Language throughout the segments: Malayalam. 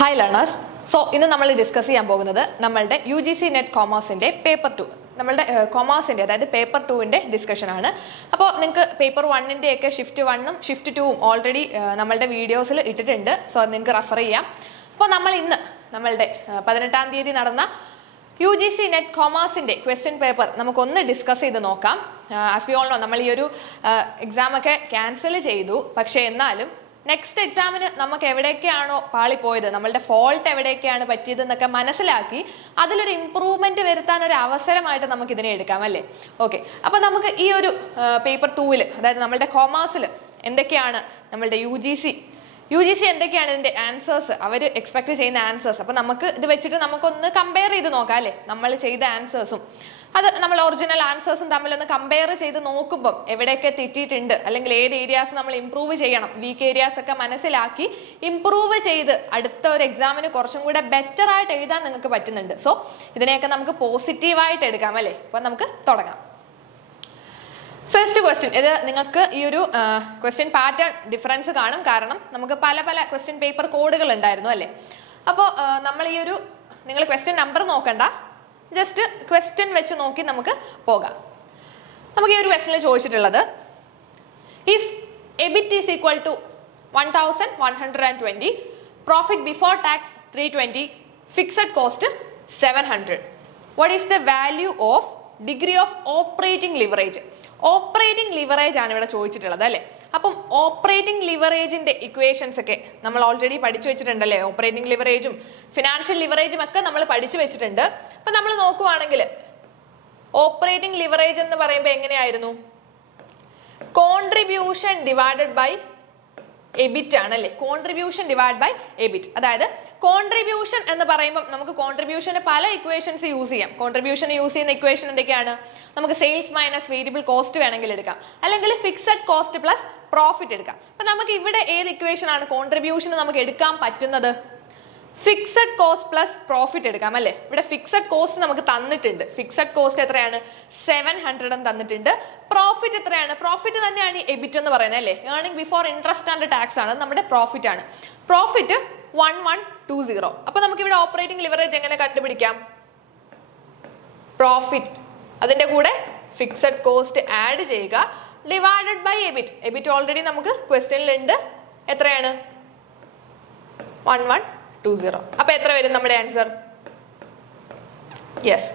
Hi learners. So, ഇന്ന് നമ്മൾ ഡിസ്കസ് ചെയ്യാൻ പോകുന്നത് നമ്മളുടെ UGC നെറ്റ് കോമേഴ്സിന്റെ പേപ്പർ 2 നമ്മളുടെ കോമേഴ്സിന്റെ അതായത് പേപ്പർ 2ന്റെ ഡിസ്കഷൻ ആണ്. അപ്പോൾ നിങ്ങൾക്ക് പേപ്പർ 1ന്റെ ഒക്കെ ഷിഫ്റ്റ് 1ഉം ഷിഫ്റ്റ് 2ഉം ഓൾറെഡി നമ്മളുടെ വീഡിയോസിൽ ഇട്ടിട്ടുണ്ട്. സോ അത് നിങ്ങൾക്ക് റെഫർ ചെയ്യാം. അപ്പോൾ നമ്മൾ ഇന്ന് നമ്മളുടെ 18-ാം തീയതി നടന്ന UGC നെറ്റ് കോമേഴ്സിന്റെ ക്വസ്റ്റ്യൻ പേപ്പർ നമുക്കൊന്ന് ഡിസ്കസ് ചെയ്ത് നോക്കാം. ആസ് വി ഓൾ നോ നമ്മൾ ഈ ഒരു എക്സാം ഒക്കെ ക്യാൻസൽ ചെയ്തു. പക്ഷേ എന്നാലും നെക്സ്റ്റ് എക്സാമിന് നമുക്ക് എവിടേക്കാണോ പാളിപ്പോയത്, നമ്മളുടെ ഫോൾട്ട് എവിടേക്കാണ് പറ്റിയതെന്നൊക്കെ മനസ്സിലാക്കി അതിലൊരു ഇമ്പ്രൂവ്മെന്റ് വരുത്താൻ ഒരു അവസരമായിട്ട് നമുക്ക് ഇതിനെ എടുക്കാം അല്ലേ. ഓക്കെ, അപ്പൊ നമുക്ക് ഈ ഒരു പേപ്പർ 2-ൽ അതായത് നമ്മളുടെ കോമേഴ്സിൽ എന്തൊക്കെയാണ് നമ്മളുടെ UGC എന്തൊക്കെയാണ് ഇതിന്റെ ആൻസേഴ്സ്, അവർ എക്സ്പെക്ട് ചെയ്യുന്ന ആൻസേഴ്സ്, അപ്പൊ നമുക്ക് ഇത് വെച്ചിട്ട് നമുക്കൊന്ന് കമ്പയർ ചെയ്ത് നോക്കാം അല്ലേ. നമ്മൾ ചെയ്ത ആൻസേഴ്സും അത് നമ്മൾ ഒറിജിനൽ ആൻസേഴ്സും തമ്മിലൊന്ന് കമ്പയർ ചെയ്ത് നോക്കുമ്പോൾ എവിടെയൊക്കെ തെറ്റിയിട്ടുണ്ട്, അല്ലെങ്കിൽ ഏത് ഏരിയാസ് നമ്മൾ ഇമ്പ്രൂവ് ചെയ്യണം, വീക്ക് ഏരിയാസ് ഒക്കെ മനസ്സിലാക്കി ഇമ്പ്രൂവ് ചെയ്ത് അടുത്ത ഒരു എക്സാമിന് കുറച്ചും കൂടെ ബെറ്റർ ആയിട്ട് എഴുതാൻ നിങ്ങൾക്ക് പറ്റുന്നുണ്ട്. സോ ഇതിനെയൊക്കെ നമുക്ക് പോസിറ്റീവായിട്ട് എടുക്കാം അല്ലേ. അപ്പൊ നമുക്ക് തുടങ്ങാം. ഫസ്റ്റ് ക്വസ്റ്റ്യൻ, ഇത് നിങ്ങൾക്ക് ഈ ഒരു ക്വസ്റ്റ്യൻ പാറ്റേൺ ഡിഫറൻസ് കാണും, കാരണം നമുക്ക് പല പല ക്വസ്റ്റ്യൻ പേപ്പർ കോഡുകൾ ഉണ്ടായിരുന്നു അല്ലേ. അപ്പോൾ നമ്മൾ ഈ ഒരു നിങ്ങൾ ക്വസ്റ്റ്യൻ നമ്പർ നോക്കണ്ട, ജസ്റ്റ് ക്വസ്റ്റ്യൻ വെച്ച് നോക്കി നമുക്ക് പോകാം. നമുക്ക് ഈ ഒരു ക്വസ്റ്റ്യനിൽ ചോദിച്ചിട്ടുള്ളത്, if EBIT is equal to 1120, profit before tax 320, fixed cost 700, what is the value of degree of operating leverage? Operating leverage ആണ് ഇവിടെ ചോദിച്ചിട്ടുള്ളത് അല്ലേ. അപ്പം ഓപ്പറേറ്റിംഗ് ലിവറേജിന്റെ ഇക്വേഷൻസ് ഒക്കെ നമ്മൾ ഓൾറെഡി പഠിച്ചു വെച്ചിട്ടുണ്ടല്ലേ. ഓപ്പറേറ്റിംഗ് ലിവറേജും ഫിനാൻഷ്യൽ ലിവറേജും ഒക്കെ നമ്മൾ പഠിച്ചു വെച്ചിട്ടുണ്ട്. അപ്പൊ നമ്മൾ നോക്കുവാണെങ്കിൽ ഓപ്പറേറ്റിംഗ് ലിവറേജ് എന്ന് പറയുമ്പോൾ എങ്ങനെയായിരുന്നു? കോൺട്രിബ്യൂഷൻ ഡിവൈഡഡ് ബൈ EBIT ആണല്ലേ. Contribution divide by EBIT. അതായത് കോൺട്രിബ്യൂഷൻ എന്ന് പറയുമ്പോൾ നമുക്ക് കോൺട്രിബ്യൂഷന് പല ഇക്വേഷൻസ് യൂസ് ചെയ്യാം. കോൺട്രിബ്യൂഷൻ യൂസ് ചെയ്യുന്ന ഇക്വേഷൻ എന്തൊക്കെയാണ്? നമുക്ക് സെയിൽസ് മൈനസ് വേരിയബിൾ കോസ്റ്റ് വേണമെങ്കിൽ എടുക്കാം, അല്ലെങ്കിൽ ഫിക്സഡ് കോസ്റ്റ് പ്ലസ് പ്രോഫിറ്റ് എടുക്കാം. അപ്പൊ നമുക്ക് ഇവിടെ ഏത് ഇക്വേഷൻ ആണ് കോൺട്രിബ്യൂഷൻ നമുക്ക് എടുക്കാൻ പറ്റുന്നത്? ഫിക്സഡ് കോസ്റ്റ് പ്ലസ് പ്രോഫിറ്റ് എടുക്കാം അല്ലേ. ഇവിടെ ഫിക്സഡ് കോസ്റ്റ് നമുക്ക് തന്നിട്ടുണ്ട്. ഫിക്സഡ് കോസ്റ്റ് എത്രയാണ്? 700 തന്നിട്ടുണ്ട്. പ്രോഫിറ്റ് എത്രയാണ്? പ്രോഫിറ്റ് തന്നെയാണ് ഈ EBIT എന്ന് പറയുന്നത് അല്ലേ. Earning before interest and tax ആണ് നമ്മുടെ പ്രോഫിറ്റ് ആണ്. പ്രോഫിറ്റ് 1120. അപ്പൊ നമുക്ക് ഇവിടെ ഓപ്പറേറ്റിംഗ് ലിവറേജ് എങ്ങനെ കണ്ടുപിടിക്കാം? പ്രോഫിറ്റ് അതിന്റെ കൂടെ ഫിക്സഡ് കോസ്റ്റ് ആഡ് ചെയ്യുക, divided by EBIT. EBIT already നമുക്ക് ക്വസ്റ്റ്യനിലുണ്ട്. എത്രയാണ്? 1120. അപ്പൊ എത്ര വരും നമ്മുടെ ആൻസർ? യെസ്,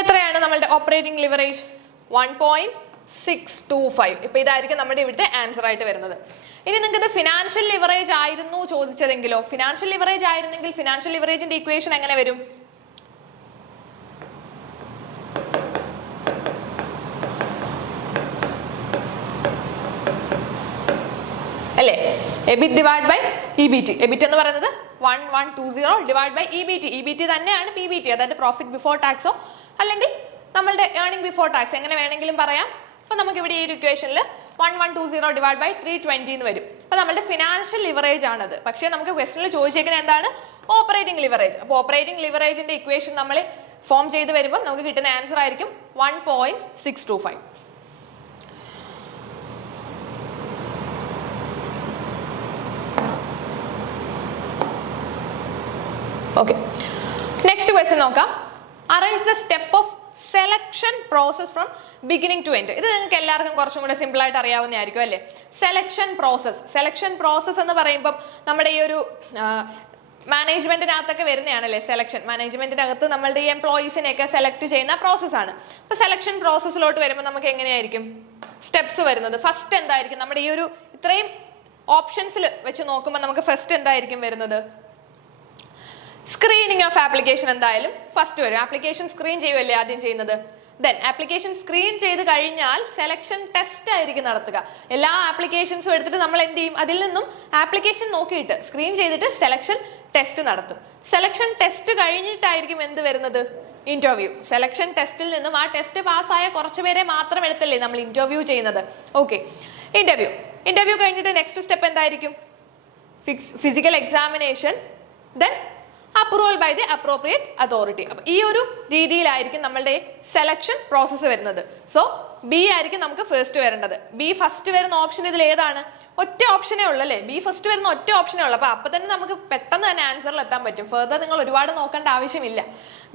എത്രയാണ് നമ്മളുടെ ഓപ്പറേറ്റിംഗ് ലിവറേജ്? 1.625. ഇപ്പൊ ഇതായിരിക്കും നമ്മുടെ ഇവിടുത്തെ ആൻസർ ആയിട്ട് വരുന്നത്. ഇനി നിങ്ങൾക്ക് ഇത് ഫിനാൻഷ്യൽ ലിവറേജ് ആയിരുന്നു ചോദിച്ചതെങ്കിലോ? ഫിനാൻഷ്യൽ ലിവറേജ് ആയിരുന്നെങ്കിൽ ഫിനാൻഷ്യൽ ലിവറേജിന്റെ ഇക്വേഷൻ എങ്ങനെ വരും? അല്ലേ, EBIT divide by EBIT. EBIT എന്ന് പറയുന്നത് 1120 ഡിവൈഡ് ബൈ EBIT. EBIT തന്നെയാണ് PBT, അതായത് പ്രോഫിറ്റ് ബിഫോർ ടാക്സോ അല്ലെങ്കിൽ നമ്മളുടെ ഏർണിംഗ് ബിഫോർ ടാക്സ്, എങ്ങനെ വേണമെങ്കിലും പറയാം. അപ്പൊ നമുക്ക് ഇവിടെ ഈ ഒരു ഇക്വേഷനിൽ 1120 ഡിവൈഡ് ബൈ 320 എന്ന് വരും. അപ്പൊ നമ്മളുടെ ഫിനാൻഷ്യൽ ലിവറേജ് ആണത്. പക്ഷേ നമുക്ക് ക്വസ്റ്റനിൽ ചോദിച്ചേക്കുന്നത് എന്താണ്? Operating leverage. അപ്പോൾ ഓപ്പറേറ്റിംഗ് ലിവറേജിന്റെ ഇക്വേഷൻ നമ്മൾ ഫോം ചെയ്ത് വരുമ്പോൾ നമുക്ക് കിട്ടുന്ന ആൻസർ ആയിരിക്കും 1.625. ഓക്കെ, നെക്സ്റ്റ് ക്വസ്റ്റ്യൻ നോക്കാം. Arrange the step of selection process from beginning to end. ഇത് നിങ്ങൾക്ക് എല്ലാവർക്കും കുറച്ചും കൂടെ സിമ്പിൾ ആയിട്ട് അറിയാവുന്നതായിരിക്കും അല്ലേ. സെലക്ഷൻ പ്രോസസ് എന്ന് പറയുമ്പോൾ നമ്മുടെ ഈ ഒരു മാനേജ്മെന്റിനകത്തൊക്കെ വരുന്നതാണല്ലേ സെലക്ഷൻ. മാനേജ്മെന്റിനകത്ത് നമ്മളുടെ ഈ എംപ്ലോയീസിനെയൊക്കെ സെലക്ട് ചെയ്യുന്ന പ്രോസസ്സാണ്. അപ്പൊ സെലക്ഷൻ പ്രോസസ്സിലോട്ട് വരുമ്പോൾ നമുക്ക് എങ്ങനെയായിരിക്കും സ്റ്റെപ്സ് വരുന്നത്? ഫസ്റ്റ് എന്തായിരിക്കും? നമ്മുടെ ഈ ഒരു ഇത്രയും ഓപ്ഷൻസിൽ വെച്ച് നോക്കുമ്പോൾ നമുക്ക് ഫസ്റ്റ് എന്തായിരിക്കും വരുന്നത്? സ്ക്രീനിങ് ഓഫ് ആപ്ലിക്കേഷൻ എന്തായാലും ഫസ്റ്റ് വരും. ആപ്ലിക്കേഷൻ സ്ക്രീൻ ചെയ്യുമല്ലേ ആദ്യം ചെയ്യുന്നത്. ദെൻ ആപ്ലിക്കേഷൻ സ്ക്രീൻ ചെയ്ത് കഴിഞ്ഞാൽ സെലക്ഷൻ ടെസ്റ്റ് ആയിരിക്കും നടത്തുക. എല്ലാ ആപ്ലിക്കേഷൻസും എടുത്തിട്ട് നമ്മൾ എന്ത് ചെയ്യും? അതിൽ നിന്നും ആപ്ലിക്കേഷൻ നോക്കിയിട്ട് സ്ക്രീൻ ചെയ്തിട്ട് സെലക്ഷൻ ടെസ്റ്റ് നടത്തും. സെലക്ഷൻ ടെസ്റ്റ് കഴിഞ്ഞിട്ടായിരിക്കും എന്ത് വരുന്നത്? ഇന്റർവ്യൂ. സെലക്ഷൻ ടെസ്റ്റിൽ നിന്നും ആ ടെസ്റ്റ് പാസ്സായ കുറച്ച് പേരെ മാത്രം എടുത്തല്ലേ നമ്മൾ ഇന്റർവ്യൂ ചെയ്യുന്നത്. ഓക്കെ, ഇന്റർവ്യൂ കഴിഞ്ഞിട്ട് നെക്സ്റ്റ് സ്റ്റെപ്പ് എന്തായിരിക്കും? Physical examination, then approval by the appropriate authority. അപ്പൊ ഈ ഒരു രീതിയിലായിരിക്കും നമ്മളുടെ സെലക്ഷൻ പ്രോസസ്സ് വരുന്നത്. സോ ബി ആയിരിക്കും നമുക്ക് ഫസ്റ്റ് വരേണ്ടത്. ബി ഫസ്റ്റ് വരുന്ന ഓപ്ഷൻ ഇതിൽ ഏതാണ്? ഒറ്റ ഓപ്ഷനേ ഉള്ളൂ അല്ലേ? ബി ഫസ്റ്റ് വരുന്ന ഒറ്റ ഓപ്ഷനേ ഉള്ളൂ. അപ്പൊ തന്നെ നമുക്ക് പെട്ടെന്ന് തന്നെ ആൻസറിൽ എത്താൻ പറ്റും. ഫെർദർ നിങ്ങൾ ഒരുപാട് നോക്കേണ്ട ആവശ്യമില്ല.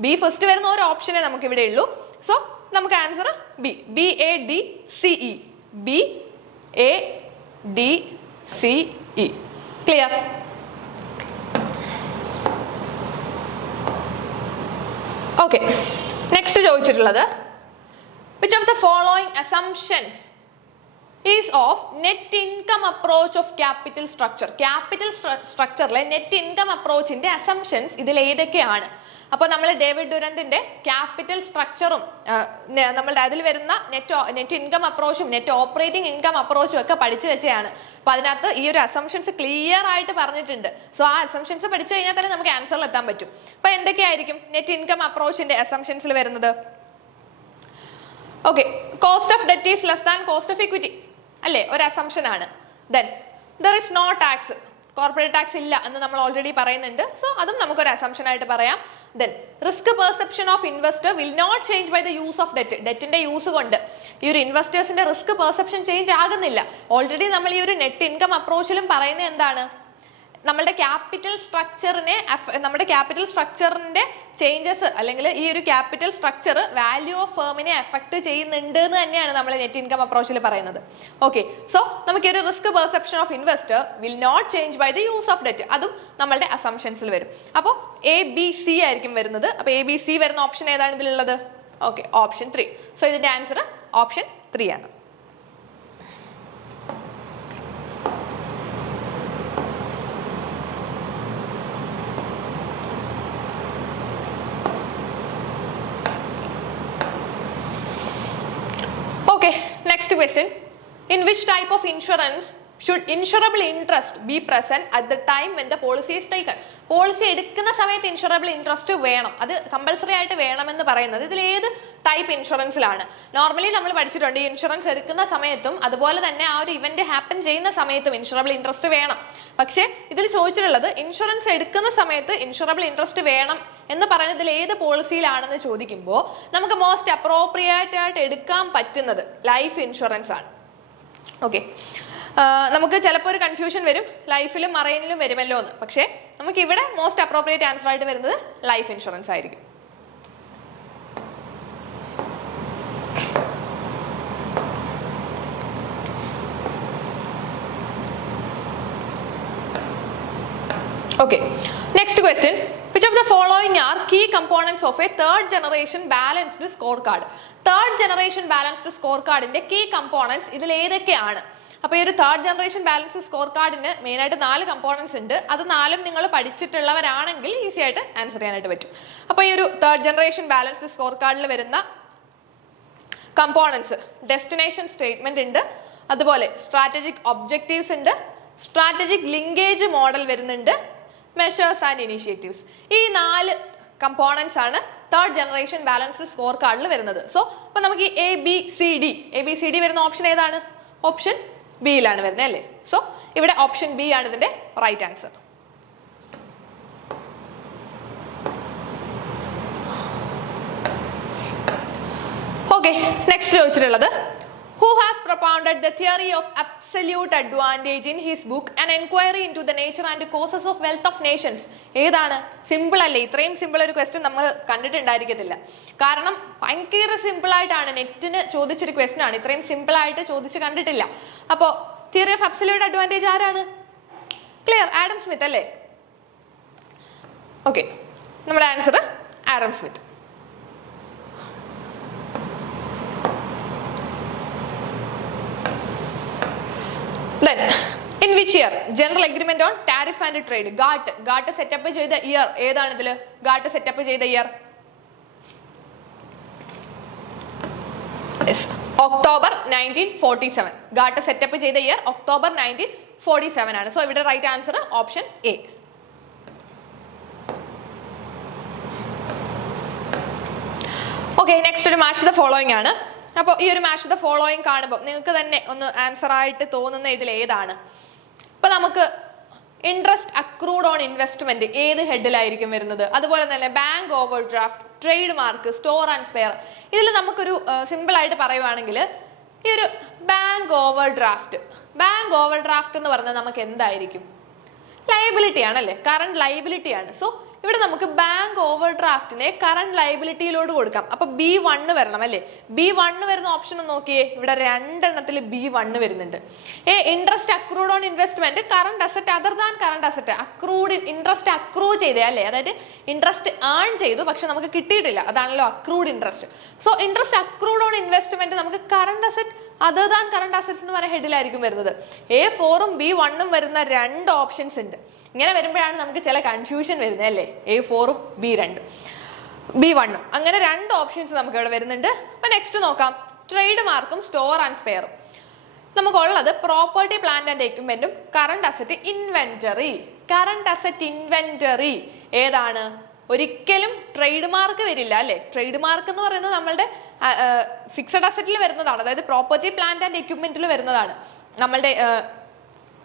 ബി ഫസ്റ്റ് വരുന്ന ഒരു ഓപ്ഷനേ നമുക്ക് ഇവിടെ ഉള്ളൂ. സോ നമുക്ക് answer B, B A D C E, B A D C E. Clear? Okay, next ചോദിച്ചിട്ടുള്ളത് which of the following assumptions is of net income approach of capital structure? Capital structureലെ net income approachന്റെ assumptions ഇതിൽ ഏതൊക്കെയാണ്? അപ്പോൾ നമ്മൾ ഡേവിഡ് ഡുറന്റിന്റെ ക്യാപിറ്റൽ സ്ട്രക്ചറും നമ്മളുടെ അതിൽ വരുന്ന നെറ്റ് ഇൻകം അപ്രോച്ചും നെറ്റ് ഓപ്പറേറ്റിംഗ് ഇൻകം അപ്രോച്ചും ഒക്കെ പഠിച്ചു വെച്ചതാണ്. അപ്പൊ അതിനകത്ത് ഈ ഒരു അസംഷൻസ് ക്ലിയർ ആയിട്ട് പറഞ്ഞിട്ടുണ്ട്. സോ ആ അസംഷൻസ് പഠിച്ചു കഴിഞ്ഞാൽ തന്നെ നമുക്ക് ആൻസറിൽ എത്താൻ പറ്റും. അപ്പൊ എന്തൊക്കെയായിരിക്കും നെറ്റ് ഇൻകം അപ്രോച്ചിന്റെ അസംഷൻസിൽ വരുന്നത്? Okay, cost of debt is less than cost of equity അല്ലേ, ഒരു അസംഷൻ ആണ്. Then there is no tax, corporate tax ഇല്ല എന്ന് നമ്മൾ ഓൾറെഡി പറയുന്നുണ്ട്. സോ അതും നമുക്കൊരു അസംഷൻ ആയിട്ട് പറയാം. Then risk perception of investor will not change by the use of debt. ഡെറ്റിന്റെ യൂസ് കൊണ്ട് ഈ ഒരു ഇൻവെസ്റ്റേഴ്സിന്റെ റിസ്ക് പെർസെപ്ഷൻ ചേഞ്ച് ആകുന്നില്ല. ഓൾറെഡി നമ്മൾ ഈ ഒരു നെറ്റ് ഇൻകം അപ്രോച്ചിലും പറയുന്നത് എന്താണ്? നമ്മളുടെ ക്യാപിറ്റൽ സ്ട്രക്ചറിന്റെ ചേഞ്ചസ് അല്ലെങ്കിൽ ഈ ഒരു ക്യാപിറ്റൽ സ്ട്രക്ചർ വാല്യൂ ഓഫ് ഫേമിനെ എഫക്ട് ചെയ്യുന്നുണ്ട് എന്ന് തന്നെയാണ് നമ്മൾ നെറ്റ് ഇൻകം അപ്രോച്ചിൽ പറയുന്നത്. ഓക്കെ, സോ നമുക്ക് ഒരു risk perception of investor will not change by the use of debt, അതും നമ്മളുടെ അസംഷൻസിൽ വരും. അപ്പോൾ എ ബി സി ആയിരിക്കും വരുന്നത്. അപ്പോൾ എ ബി സി വരുന്ന ഓപ്ഷൻ ഏതാണ് ഇതിലുള്ളത്? Okay, option 3. സോ ഇതിന്റെ ആൻസർ ഓപ്ഷൻ 3 ആണ്. Okay, next question. In which type of insurance should insurable interest be present at the time when the policy is taken? Policy എടുക്കുന്ന സമയത്ത് ഇൻഷുറബിൾ ഇൻട്രസ്റ്റ് വേണം, അത് കമ്പൽസറി ആയിട്ട് വേണമെന്ന് പറയുന്നത് ഇതിൽ ഏത് ടൈപ്പ് ഇൻഷുറൻസിലാണ്? നോർമലി നമ്മൾ പഠിച്ചിട്ടുണ്ട് ഈ ഇൻഷുറൻസ് എടുക്കുന്ന സമയത്തും അതുപോലെ തന്നെ ആ ഒരു ഇവന്റ് ഹാപ്പൻ ചെയ്യുന്ന സമയത്തും ഇൻഷുറബിൾ ഇൻട്രസ്റ്റ് വേണം. പക്ഷേ ഇതിൽ ചോദിച്ചിട്ടുള്ളത് ഇൻഷുറൻസ് എടുക്കുന്ന സമയത്ത് ഇൻഷുറബിൾ ഇൻട്രസ്റ്റ് വേണം എന്ന് പറയുന്നതിൽ ഏത് പോളിസിയിലാണെന്ന് ചോദിക്കുമ്പോൾ നമുക്ക് മോസ്റ്റ് അപ്രോപ്രിയേറ്റ് ആയിട്ട് എടുക്കാൻ പറ്റുന്നത് ലൈഫ് ഇൻഷുറൻസ് ആണ്. ഓക്കെ, നമുക്ക് ചിലപ്പോൾ ഒരു കൺഫ്യൂഷൻ വരും, ലൈഫിലും മറൈനിലും വരുമല്ലോ എന്ന്. പക്ഷേ നമുക്ക് ഇവിടെ മോസ്റ്റ് അപ്രോപ്രിയേറ്റ് ആൻസർ ആയിട്ട് വരുന്നത് ലൈഫ് ഇൻഷുറൻസ് ആയിരിക്കും. Okay, next question. Which of the following are key components of a third generation balanced scorecard? Third generation balanced scorecard ന്റെ key components ഇതിൽ ഏതൊക്കെയാണ്? അപ്പോൾ ഈ ഒരു തേർഡ് ജനറേഷൻ ബാലൻസ് സ്കോർ കാർഡിന് മെയിൻ ആയിട്ട് 4 കമ്പോണൻസ് ഉണ്ട്. അത് 4ഉം നിങ്ങൾ പഠിച്ചിട്ടുള്ളവരാണെങ്കിൽ ഈസി ആയിട്ട് ആൻസർ ചെയ്യാനായിട്ട് പറ്റും. അപ്പോൾ ഈ ഒരു തേർഡ് ജനറേഷൻ ബാലൻസ് സ്കോർ കാർഡിൽ വരുന്ന കമ്പോണൻസ് ഡെസ്റ്റിനേഷൻ സ്റ്റേറ്റ്മെന്റ് ഉണ്ട്, അതുപോലെ സ്ട്രാറ്റജിക് ഒബ്ജക്റ്റീവ്സ് ഉണ്ട്, സ്ട്രാറ്റജിക് ലിങ്കേജ് മോഡൽ വരുന്നുണ്ട്, മെഷേഴ്സ് ആൻഡ് ഇനിഷ്യേറ്റീവ്സ്. ഈ 4 കമ്പോണൻസ് ആണ് തേർഡ് ജനറേഷൻ ബാലൻസ് സ്കോർ കാർഡിൽ വരുന്നത്. സോ അപ്പോൾ നമുക്ക് ഈ എ ബി സി ഡി വരുന്ന ഓപ്ഷൻ ഏതാണ്? ഓപ്ഷൻ ബിയിലാണ് വരുന്നത് അല്ലേ? സോ ഇവിടെ ഓപ്ഷൻ ബി ആണ് ഇതിന്റെ റൈറ്റ് ആൻസർ. ഓക്കെ, നെക്സ്റ്റ് ചോദിച്ചിട്ടുള്ളത് who has propounded the theory of absolute advantage in his book an enquiry into the nature and causes of wealth of nations? ഏതാണ്? സിമ്പിൾ അല്ലേ? ഇത്രയും സിമ്പിൾ ഒരു ക്വസ്റ്റ്യൻ നമ്മൾ കണ്ടിട്ടുണ്ടായിരിക്കത്തില്ല. കാരണം ഭയങ്കര സിമ്പിൾ ആയിട്ടാണ് നെറ്റിന് ചോദിച്ചൊരു ക്വസ്റ്റ്യൻ ആണ്, ഇത്രയും സിമ്പിൾ ആയിട്ട് ചോദിച്ച് കണ്ടിട്ടില്ല. അപ്പോൾ തിയറി ഓഫ് അബ്സല്യൂട്ട് അഡ്വാൻറ്റേജ് ആരാണ്? ക്ലിയർ, ആഡം സ്മിത്ത് അല്ലേ? ഓക്കെ, നമ്മുടെ answer Adam Smith. Then, in which year General Agreement on Tariff and Trade GATT setup ചെയ്ത ഇയർ ഏതാണ്? ഇതിൽ GATT സെറ്റപ്പ് ചെയ്ത ഇയർ ഒക്ടോബർ 1947. GATT സെറ്റപ്പ് ചെയ്ത ഇയർ ഒക്ടോബർ 1947 ആണ്. സോ ഇവിടെ right answer option A. Okay, next ഒരു മാച്ച് ദ ഫോളോയിങ് ആണ്. അപ്പോൾ ഈ ഒരു മാച്ച് ദ ഫോളോയിങ് കാണുമ്പോൾ നിങ്ങൾക്ക് തന്നെ ഒന്ന് ആൻസർ ആയിട്ട് തോന്നുന്ന ഇതിൽ ഏതാണ്? ഇപ്പൊ നമുക്ക് ഇൻട്രസ്റ്റ് അക്രൂഡ് ഓൺ ഇൻവെസ്റ്റ്മെന്റ് ഏത് ഹെഡിലായിരിക്കും വരുന്നത്? അതുപോലെ തന്നെ bank over draft, trade mark, store and spare. ഇതിൽ നമുക്കൊരു സിമ്പിൾ ആയിട്ട് പറയുവാണെങ്കിൽ ഈ ഒരു ബാങ്ക് ഓവർ ഡ്രാഫ്റ്റ് എന്ന് പറഞ്ഞാൽ നമുക്ക് എന്തായിരിക്കും? ലയബിലിറ്റി ആണല്ലേ, കറണ്ട് ലയബിലിറ്റി ആണ്. സോ ഇവിടെ നമുക്ക് ബാങ്ക് ഓവർ ഡ്രാഫ്റ്റിനെ കറണ്ട് ലയബിലിറ്റിയിലോട്ട് കൊടുക്കാം. അപ്പൊ B1 വരണം അല്ലേ? B1 വരുന്ന ഓപ്ഷൻ നോക്കിയേ, ഇവിടെ 2 എണ്ണത്തിൽ B1 വരുന്നുണ്ട്. Interest accrued on investment, current asset other than current asset. Accrued interest accrue ചെയ്തേ അല്ലേ, അതായത് ഇൻട്രസ്റ്റ് ഏൺ ചെയ്തു പക്ഷെ നമുക്ക് കിട്ടിയിട്ടില്ല, അതാണല്ലോ accrued interest. So interest accrued on investment നമുക്ക് current asset other than current assets എന്ന് പറയുന്ന ഹെഡിലായിരിക്കും വരുന്നത്. A4ഉം B1ഉം വരുന്ന 2 ഓപ്ഷൻസ് ഉണ്ട്. ഇങ്ങനെ വരുമ്പോഴാണ് നമുക്ക് ചില കൺഫ്യൂഷൻ വരുന്നത് അല്ലേ? A4ഉം B1ഉം അങ്ങനെ 2 ഓപ്ഷൻസ് നമുക്ക് ഇവിടെ വരുന്നുണ്ട്. അപ്പൊ നെക്സ്റ്റ് നോക്കാം, ട്രേഡ് മാർക്കും സ്റ്റോർ ആൻഡ് സ്പെയറും. നമുക്കുള്ളത് പ്രോപ്പർട്ടി പ്ലാന്റ് ആൻഡ് എക്യുപ്മെന്റും current asset inventory. Current asset inventory ഏതാണ്? ഒരിക്കലും ട്രേഡ് മാർക്ക് വരില്ല അല്ലെ? ട്രേഡ് മാർക്ക് എന്ന് പറയുന്നത് നമ്മളുടെ ഫിക്സഡ് അസറ്റിൽ വരുന്നതാണ്, അതായത് പ്രോപ്പർട്ടി പ്ലാന്റ് ആൻഡ് എക്യുപ്മെന്റിൽ വരുന്നതാണ്, നമ്മളുടെ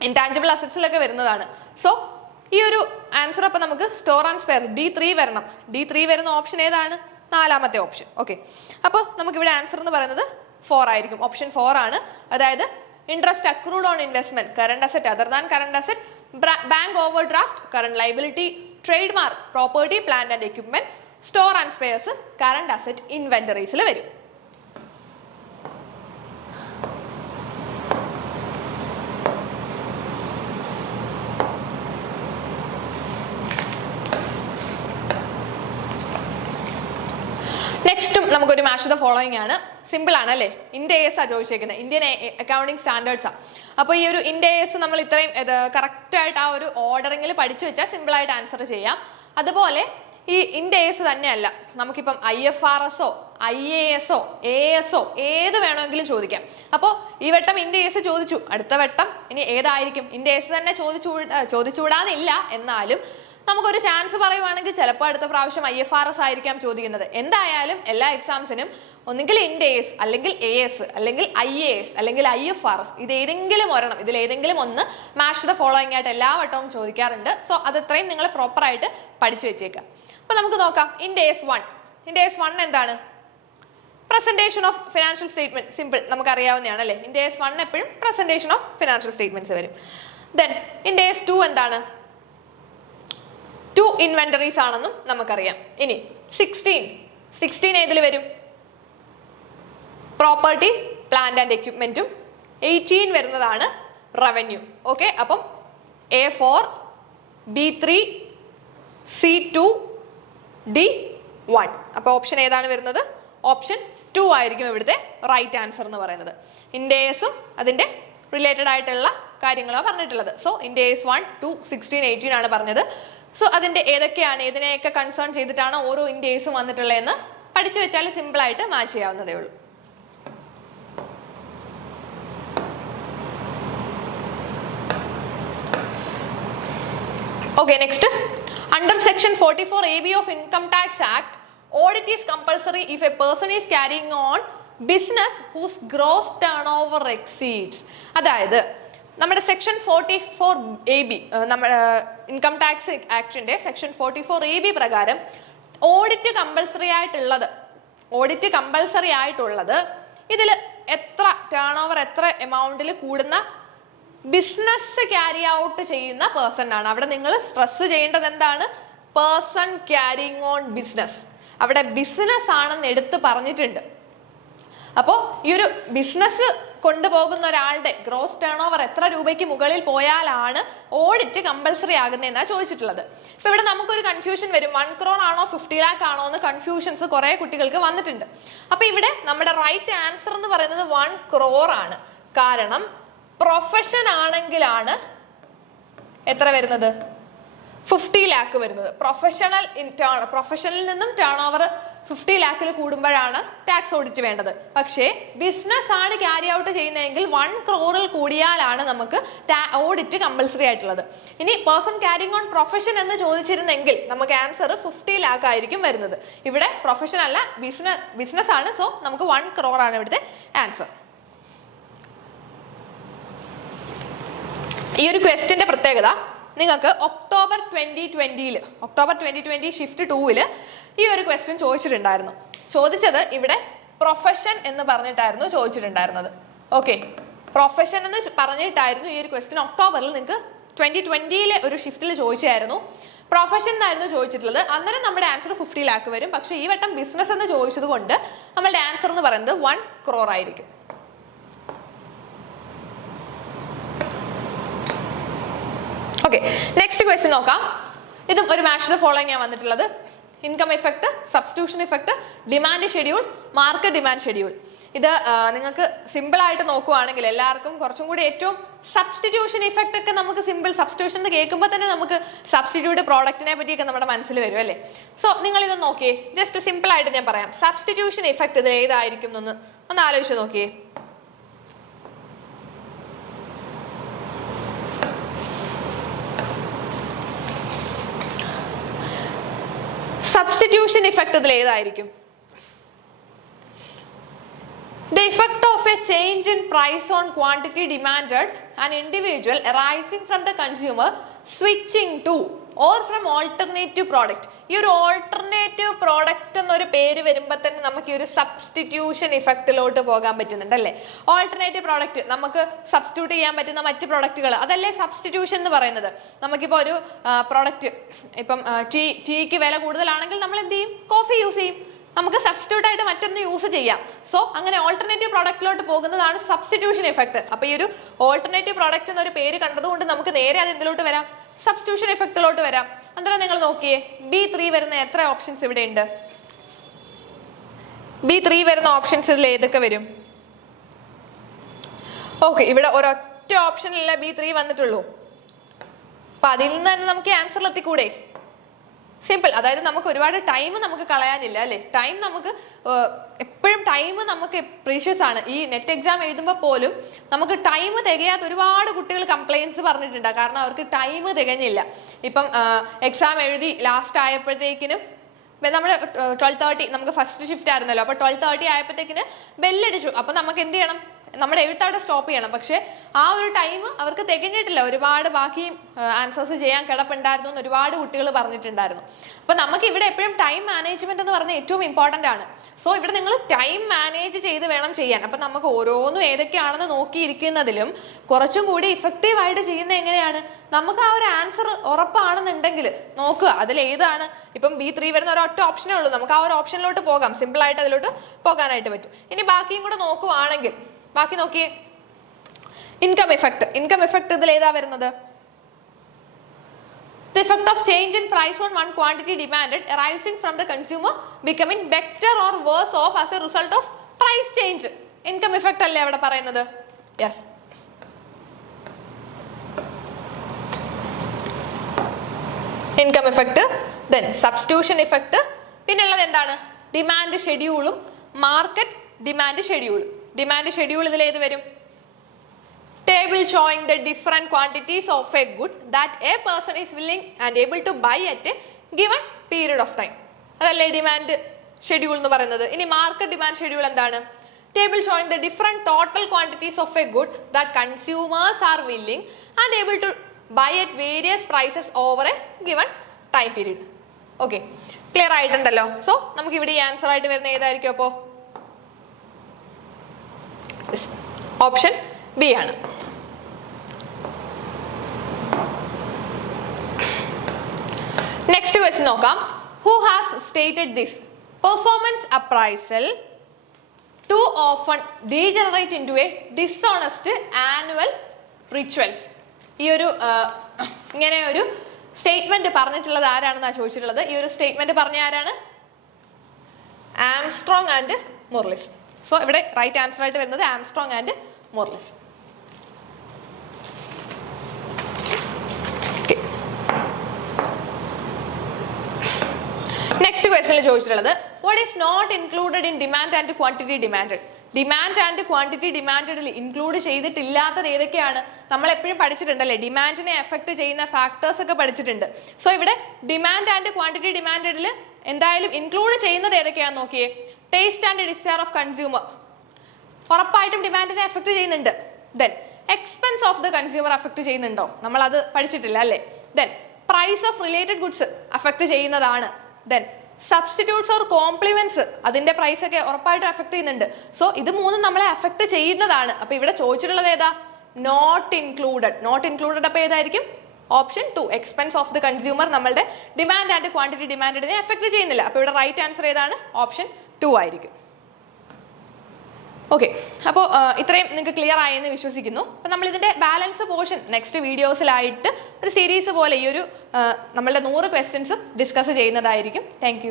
ഇൻടാഞ്ചിബിൾ അസറ്റ്സിലൊക്കെ വരുന്നതാണ്. സോ ഈ ഒരു ആൻസർ അപ്പൊ നമുക്ക് സ്റ്റോർ ആൻഡ് സ്പെയർ D3 വരണം. D3 വരുന്ന ഓപ്ഷൻ ഏതാണ്? 4ാമത്തെ ഓപ്ഷൻ. ഓക്കെ, അപ്പോൾ നമുക്ക് ഇവിടെ ആൻസർ എന്ന് പറയുന്നത് 4 ആയിരിക്കും. ഓപ്ഷൻ 4 ആണ്. അതായത് interest accrued on investment, current asset other than current asset, bank overdraft, current liability, trademark, property plant and equipment, store and spares current asset ഇൻവെന്ററീസിൽ വരും. നെക്സ്റ്റും നമുക്കൊരു മാച്ച് ദ ഫോളോയിങ് ആണ്. സിമ്പിൾ ആണ് അല്ലേ? IND-AS ആ ചോദിച്ചേക്കുന്നത്, ഇന്ത്യൻ അക്കൗണ്ടിങ് സ്റ്റാൻഡേർഡ്സ് ആ. അപ്പൊ ഈ ഒരു IND-AS നമ്മൾ ഇത്രയും കറക്റ്റ് ആയിട്ട് ആ ഒരു ഓർഡറിംഗിൽ പഠിച്ചു വെച്ചാൽ സിമ്പിൾ ആയിട്ട് ആൻസർ ചെയ്യാം. അതുപോലെ ഈ IND-AS തന്നെയല്ല, നമുക്കിപ്പം IFRS-ഓ IAS-ഓ AS-ഓ ഏത് വേണമെങ്കിലും ചോദിക്കാം. അപ്പോൾ ഈ വട്ടം IND-AS ചോദിച്ചു, അടുത്ത വട്ടം ഇനി ഏതായിരിക്കും? IND-AS തന്നെ ചോദിച്ചുകൂടാന്നില്ല, എന്നാലും നമുക്കൊരു ചാൻസ് പറയുവാണെങ്കിൽ ചിലപ്പോൾ അടുത്ത പ്രാവശ്യം IFRS ആയിരിക്കാം ചോദിക്കുന്നത്. എന്തായാലും എല്ലാ എക്സാംസിനും ഒന്നുകിൽ IND-AS അല്ലെങ്കിൽ AS അല്ലെങ്കിൽ IAS അല്ലെങ്കിൽ IFRS ഇതിലേതെങ്കിലും ഒരെണ്ണം, ഇതിലേതെങ്കിലും ഒന്ന് മാച്ച് ദ ഫോളോയിങ് ആയിട്ട് എല്ലാ വട്ടവും ചോദിക്കാറുണ്ട്. സോ അത് ഇത്രയും നിങ്ങൾ പ്രോപ്പർ ആയിട്ട് പഠിച്ചു വെച്ചേക്കാം. അപ്പൊ നമുക്ക് നോക്കാം IND-AS 1. IND-AS 1 എന്താണ്? Presentation of financial statement. Simple, നമുക്ക് അറിയാവുന്നതാണ് അല്ലേ? IND-AS 1 എപ്പോഴും പ്രസന്റേഷൻ ഓഫ് ഫിനാൻഷ്യൽ സ്റ്റേറ്റ്മെന്റ്സ് വരും. ദെൻ IND-AS 2 എന്താണ്? 2 ഇൻവെന്ററീസ് ആണെന്നും നമുക്കറിയാം. ഇനി 16 ഏതിൽ വരും? Property plant and എക്യുപ്മെന്റും. 18 വരുന്നതാണ് റവന്യൂ. ഓക്കെ, അപ്പം A4, B3, C2, D1. അപ്പൊ ഓപ്ഷൻ ഏതാണ് വരുന്നത്? ഓപ്ഷൻ 2 ആയിരിക്കും ഇവിടുത്തെ റൈറ്റ് ആൻസർ എന്ന് പറയുന്നത്. IND-AS-ഉം അതിന്റെ റിലേറ്റഡ് ആയിട്ടുള്ള കാര്യങ്ങളാണ് പറഞ്ഞിട്ടുള്ളത്. സോ IND-AS 1, 2, 16, 18 ആണ് പറഞ്ഞത്. സോ അതിന്റെ ഏതൊക്കെയാണ്, ഇതിനെയൊക്കെ കൺസേൺ ചെയ്തിട്ടാണ് ഓരോ IND-AS വന്നിട്ടുള്ളതെന്ന് പഠിച്ചു വെച്ചാൽ സിമ്പിൾ ആയിട്ട് മാച്ച് ചെയ്യാവുന്നതേ ഉള്ളൂ. Okay, next. Under Section 44AB of Income Tax Act, audit is compulsory if a person is carrying on business whose gross turnover exceeds. അതായത് നമ്മുടെ സെക്ഷൻ 44AB, നമ്മുടെ ഇൻകം ടാക്സ് ആക്ടിന്റെ സെക്ഷൻ 44AB പ്രകാരം ഓഡിറ്റ് കമ്പൽസറി ആയിട്ടുള്ളത് ഇതിൽ എത്ര ടേൺ ഓവർ, എത്ര എമൗണ്ടിൽ കൂടുന്ന ബിസിനസ് ക്യാരി ഔട്ട് ചെയ്യുന്ന പേഴ്സൺ ആണ്. അവിടെ നിങ്ങൾ സ്ട്രെസ് ചെയ്യേണ്ടത് എന്താണ്? Person carrying own business. അവിടെ ബിസിനസ് ആണെന്ന് എടുത്ത് പറഞ്ഞിട്ടുണ്ട്. അപ്പോൾ ഈ ഒരു ബിസിനസ് കൊണ്ടുപോകുന്ന ഒരാളുടെ ഗ്രോസ് ടേൺ ഓവർ എത്ര രൂപയ്ക്ക് മുകളിൽ പോയാലാണ് ഓഡിറ്റ് കമ്പൽസറി ആകുന്നതെന്നാണ് ചോദിച്ചിട്ടുള്ളത്. ഇപ്പൊ ഇവിടെ നമുക്കൊരു കൺഫ്യൂഷൻ വരും, 1 crore ആണോ 50 lakh ആണോ എന്ന് കൺഫ്യൂഷൻസ് കുറെ കുട്ടികൾക്ക് വന്നിട്ടുണ്ട്. അപ്പൊ ഇവിടെ നമ്മുടെ റൈറ്റ് ആൻസർ എന്ന് പറയുന്നത് 1 crore ആണ്. കാരണം പ്രൊഫഷൻ ആണെങ്കിലാണ് എത്ര വരുന്നത്? 50 lakh വരുന്നത്. പ്രൊഫഷനിൽ നിന്നും ടേൺ ഓവർ 50 lakhൽ കൂടുമ്പോഴാണ് ടാക്സ് ഓഡിറ്റ് വേണ്ടത്. പക്ഷേ ബിസിനസ് ആണ് ക്യാരി ഔട്ട് ചെയ്യുന്നതെങ്കിൽ 1 crore കൂടിയാലാണ് നമുക്ക് ഓഡിറ്റ് കമ്പൽസറി ആയിട്ടുള്ളത്. ഇനി പേഴ്സൺ ക്യാരിങ് ഓൺ പ്രൊഫഷൻ എന്ന് ചോദിച്ചിരുന്നെങ്കിൽ നമുക്ക് ആൻസർ 50 lakh ആയിരിക്കും വരുന്നത്. ഇവിടെ പ്രൊഫഷൻ അല്ല, ബിസിനസ് ആണ്. സോ നമുക്ക് 1 crore ആണ് ഇവിടുത്തെ ആൻസർ. ഈ ഒരു ക്വസ്റ്റ്യന്റെ പ്രത്യേകത നിങ്ങൾക്ക് ഒക്ടോബർ 2020 ഷിഫ്റ്റ് 2 ഈ ഒരു ക്വസ്റ്റ്യൻ ചോദിച്ചിട്ടുണ്ടായിരുന്നു. ചോദിച്ചത് ഇവിടെ പ്രൊഫഷൻ എന്ന് പറഞ്ഞിട്ടായിരുന്നു ചോദിച്ചിട്ടുണ്ടായിരുന്നത്. ഓക്കെ, പ്രൊഫഷൻ എന്ന് പറഞ്ഞിട്ടായിരുന്നു ഈ ഒരു ക്വസ്റ്റ്യൻ ഒക്ടോബറിൽ നിങ്ങൾക്ക് 2020 ഒരു ഷിഫ്റ്റിൽ ചോദിച്ചായിരുന്നു. പ്രൊഫഷൻ എന്നായിരുന്നു ചോദിച്ചിട്ടുള്ളത്. അന്നേരം നമ്മുടെ ആൻസർ 50 lakh വരും. പക്ഷേ ഈ വട്ടം ബിസിനസ് എന്ന് ചോദിച്ചത് കൊണ്ട് നമ്മളുടെ ആൻസർ എന്ന് പറയുന്നത് 1 crore ആയിരിക്കും. ഓക്കെ, നെക്സ്റ്റ് ക്വസ്റ്റ്യൻ നോക്കാം. ഇതും ഒരു മാച്ച് ദ ഫോളോയിങ് ആണ് വന്നിട്ടുള്ളത്. Income effect, substitution effect, demand schedule, market demand schedule. ഇത് നിങ്ങൾക്ക് സിമ്പിൾ ആയിട്ട് നോക്കുവാണെങ്കിൽ എല്ലാവർക്കും കുറച്ചും കൂടി ഏറ്റവും സബ്സ്റ്റിറ്റ്യൂഷൻ ഇഫക്റ്റ് ഒക്കെ നമുക്ക് സിമ്പിൾ. സബ്സ്റ്റിറ്റ്യൂഷൻ എന്ന് കേൾക്കുമ്പോൾ തന്നെ നമുക്ക് സബ്സ്റ്റിറ്റ്യൂട്ട് പ്രോഡക്റ്റിനെ പറ്റിയൊക്കെ നമ്മുടെ മനസ്സിൽ വരും അല്ലേ. സോ നിങ്ങൾ ഇത് നോക്കിയേ, ജസ്റ്റ് സിമ്പിൾ ആയിട്ട് ഞാൻ പറയാം. സബ്സ്റ്റിറ്റ്യൂഷൻ ഇഫക്റ്റ് ഇത് ഏതായിരിക്കും എന്നൊന്ന് ആലോചിച്ച് നോക്കിയേ. സബ്സ്റ്റിറ്റ്യൂഷൻ ഇഫക്റ്റ് ഇതിൽ ഏതായിരിക്കും? The effect of a change in price on quantity demanded an individual arising from the consumer switching to or from alternative product. ഈ ഒരു ഓൾട്ടർനേറ്റീവ് പ്രോഡക്റ്റ് എന്നൊരു പേര് വരുമ്പോൾ തന്നെ നമുക്ക് ഈ ഒരു സബ്സ്റ്റിറ്റ്യൂഷൻ ഇഫക്റ്റിലോട്ട് പോകാൻ പറ്റുന്നുണ്ട് അല്ലേ. ഓൾട്ടർനേറ്റീവ് പ്രോഡക്റ്റ് നമുക്ക് സബ്സ്റ്റിറ്റ്യൂട്ട് ചെയ്യാൻ പറ്റുന്ന മറ്റ് പ്രോഡക്റ്റുകൾ, അതല്ലേ സബ്സ്റ്റിറ്റ്യൂഷൻ എന്ന് പറയുന്നത്. നമുക്കിപ്പോൾ ഒരു പ്രോഡക്റ്റ്, ഇപ്പം ടീക്ക് വില കൂടുതലാണെങ്കിൽ നമ്മൾ എന്ത് ചെയ്യും? കോഫി യൂസ് ചെയ്യും. നമുക്ക് സബ്സ്റ്റിറ്റ്യൂട്ട് ആയിട്ട് മറ്റൊന്ന് യൂസ് ചെയ്യാം. സോ അങ്ങനെ ഓൾട്ടർനേറ്റീവ് പ്രോഡക്റ്റിലോട്ട് പോകുന്നതാണ് സബ്സ്റ്റിറ്റ്യൂഷൻ ഇഫക്റ്റ്. അപ്പൊ ഈ ഒരു ഓൾട്ടർനേറ്റീവ് പ്രോഡക്റ്റ് എന്നൊരു പേര് കണ്ടതുകൊണ്ട് നമുക്ക് നേരെ അത് എന്തിലോട്ട് വരാം? സബ്സ്റ്റിറ്റ്യൂഷൻ ഇഫക്റ്റിലോട്ട് വരാം. അന്നേരം നിങ്ങൾ നോക്കിയേ, B3 വരുന്ന എത്ര ഓപ്ഷൻസ് ഇവിടെ ഉണ്ട്? B3 വരുന്ന ഓപ്ഷൻസ് ഇതിൽ ഏതൊക്കെ വരും? ഓക്കെ, ഇവിടെ ഒരൊറ്റ ഓപ്ഷനിലല്ല B3 വന്നിട്ടുള്ളൂ. അപ്പൊ അതിൽ നിന്ന് തന്നെ നമുക്ക് ആൻസറിൽ എത്തിക്കൂടെ? സിമ്പിൾ. അതായത് നമുക്ക് ഒരുപാട് ടൈം നമുക്ക് കളയാനില്ല അല്ലേ. ടൈം നമുക്ക് എപ്പോഴും ടൈം നമുക്ക് പ്രീഷ്യസ് ആണ്. ഈ നെറ്റ് എക്സാം എഴുതുമ്പോൾ പോലും നമുക്ക് ടൈം തികയാത്ത ഒരുപാട് കുട്ടികൾ കംപ്ലയിൻസ് പറഞ്ഞിട്ടുണ്ട്. കാരണം അവർക്ക് ടൈം തികഞ്ഞില്ല. ഇപ്പം എക്സാം എഴുതി ലാസ്റ്റ് ആയപ്പോഴത്തേക്കിനും നമ്മൾ 12:30 നമുക്ക് ഫസ്റ്റ് ഷിഫ്റ്റ് ആയിരുന്നല്ലോ. അപ്പോൾ 12:30 ആയപ്പോഴത്തേക്കിന് ബെല്ലടിച്ചു. അപ്പം നമുക്ക് എന്ത് ചെയ്യണം? നമ്മുടെ എഴുത്തവിടെ സ്റ്റോപ്പ് ചെയ്യണം. പക്ഷെ ആ ഒരു ടൈം അവർക്ക് തികഞ്ഞിട്ടില്ല. ഒരുപാട് ബാക്കി ആൻസേഴ്സ് ചെയ്യാൻ കിടപ്പുണ്ടായിരുന്നു എന്ന് ഒരുപാട് കുട്ടികൾ പറഞ്ഞിട്ടുണ്ടായിരുന്നു. അപ്പൊ നമുക്ക് ഇവിടെ എപ്പോഴും ടൈം മാനേജ്മെന്റ് എന്ന് പറഞ്ഞാൽ ഏറ്റവും ഇമ്പോർട്ടന്റ് ആണ്. സോ ഇവിടെ നിങ്ങൾ ടൈം മാനേജ് ചെയ്ത് വേണം ചെയ്യാൻ. അപ്പൊ നമുക്ക് ഓരോന്നും ഏതൊക്കെയാണെന്ന് നോക്കിയിരിക്കുന്നതിലും കുറച്ചും കൂടി ഇഫക്റ്റീവ് ആയിട്ട് ചെയ്യുന്നത് എങ്ങനെയാണ്? നമുക്ക് ആ ഒരു ആൻസർ ഉറപ്പാണെന്നുണ്ടെങ്കിൽ നോക്കുക അതിൽ ഏതാണ്. ഇപ്പം B3 വരുന്ന ഒരൊറ്റ ഓപ്ഷനേ ഉള്ളൂ. നമുക്ക് ആ ഒരു ഓപ്ഷനിലോട്ട് പോകാം. സിമ്പിൾ ആയിട്ട് അതിലോട്ട് പോകാനായിട്ട് പറ്റും. ഇനി ബാക്കിയും കൂടെ നോക്കുവാണെങ്കിൽ, ബാക്കി നോക്കിയേ, ഇൻകം ഇഫക്റ്റ്. ഇൻകം ഇഫക്റ്റ് ഇതിൽ ഏതാ വരുന്നത്? The effect of change in price on one quantity demanded arising from the consumer becoming better or worse off as a result of price change. Income effect അല്ലേ അവിടെ പറയുന്നത്? Yes. Income effect, then substitution effect, പിന്നെയുള്ളത് എന്താണ്? ഡിമാൻഡ് ഷെഡ്യൂളും മാർക്കറ്റ് ഡിമാൻഡ് ഷെഡ്യൂളും. ഡിമാൻഡ് ഷെഡ്യൂൾ ഇതിൽ ഏത് വരും? Table showing the different quantities of a good that a person is willing and able to buy at a given period of time. അതല്ലേ ഡിമാൻഡ് ഷെഡ്യൂൾ എന്ന് പറയുന്നത്. ഇനി മാർക്കറ്റ് ഡിമാൻഡ് ഷെഡ്യൂൾ എന്താണ്? Table showing the different total quantities of a good that consumers are willing and able to buy at various prices over a given time period. Okay, clear ആയിട്ടുണ്ടല്ലോ. സോ നമുക്ക് ഇവിടെ ഈ ആൻസർ ആയിട്ട് വരുന്ന ഏതായിരിക്കും? അപ്പോൾ ഓപ്ഷൻ ബി ആണ്. നെക്സ്റ്റ് ക്വസ്റ്റ്യൻ നോക്കാം. Who has stated this? Performance appraisal too often degenerate into a dishonest annual rituals. ഈ ഒരു ഇങ്ങനെ ഒരു സ്റ്റേറ്റ്മെന്റ് പറഞ്ഞിട്ടുള്ളത് ആരാണെന്നാണ് ചോദിച്ചിട്ടുള്ളത്. ഈ ഒരു സ്റ്റേറ്റ്മെന്റ് പറഞ്ഞ ആരാണ്? Armstrong and Morlis. സോ ഇവിടെ റൈറ്റ് ആൻസർ ആയിട്ട് വരുന്നത് ആംസ്ട്രോങ് ആൻഡ് മോർലിസ്. നെക്സ്റ്റ് ക്വസ്റ്റ്യനിൽ ചോദിച്ചിട്ടുള്ളത് what is not included in demand and quantity demanded. Demand and quantity ഡിമാൻഡിൽ ഇൻക്ലൂഡ് ചെയ്തിട്ടില്ലാത്തത് ഏതൊക്കെയാണ്? നമ്മൾ എപ്പോഴും പഠിച്ചിട്ടുണ്ടല്ലേ, ഡിമാൻഡിനെ എഫക്ട് ചെയ്യുന്ന ഫാക്ടേഴ്സ് ഒക്കെ പഠിച്ചിട്ടുണ്ട്. സോ ഇവിടെ ഡിമാൻഡ് ആൻഡ് ക്വാണ്ടിറ്റി ഡിമാൻഡിൽ എന്തായാലും ഇൻക്ലൂഡ് ചെയ്യുന്നത് ഏതൊക്കെയാണെന്ന് നോക്കിയേ. Taste and desire of consumer ഉറപ്പായിട്ടും ഡിമാൻഡിനെ എഫക്ട് ചെയ്യുന്നുണ്ട്. Then expense of the consumer effect ചെയ്യുന്നുണ്ടോ? നമ്മൾ അത് പഠിച്ചിട്ടില്ല അല്ലേ. Then price of related goods affect ചെയ്യുന്നതാണ്. ദെൻ സബ്സ്റ്റിറ്റ്യൂട്ട്സ് ഓർ കോംപ്ലിമെന്റ്സ് അതിന്റെ പ്രൈസ് ഒക്കെ ഉറപ്പായിട്ട് അഫക്ട് ചെയ്യുന്നുണ്ട്. സോ ഇത് മൂന്നും നമ്മളെ അഫക്ട് ചെയ്യുന്നതാണ്. അപ്പൊ ഇവിടെ ചോദിച്ചിട്ടുള്ളത് ഏതാ? Not included. നോട്ട് ഇൻക്ലൂഡഡ് അപ്പൊ ഏതായിരിക്കും? Option 2 expense of the consumer നമ്മളുടെ ഡിമാൻഡ് ആൻഡ് ക്വാണ്ടിറ്റി ഡിമാൻഡിനെ എഫക്ട് ചെയ്യുന്നില്ല. അപ്പൊ ഇവിടെ റൈറ്റ് ആൻസർ ഏതാണ്? ഓപ്ഷൻ 2 ആയിരിക്കും. ഓക്കെ, അപ്പോൾ ഇത്രയും നിങ്ങൾക്ക് ക്ലിയർ ആയെന്ന് വിശ്വസിക്കുന്നു. അപ്പോൾ നമ്മൾ ഇതിന്റെ ബാലൻസ് പോർഷൻ നെക്സ്റ്റ് വീഡിയോസിലായിട്ട് ഒരു സീരീസ് പോലെ ഈ ഒരു നമ്മളുടെ 100 ക്വസ്റ്റ്യൻസും ഡിസ്കസ് ചെയ്യുന്നതായിരിക്കും. താങ്ക്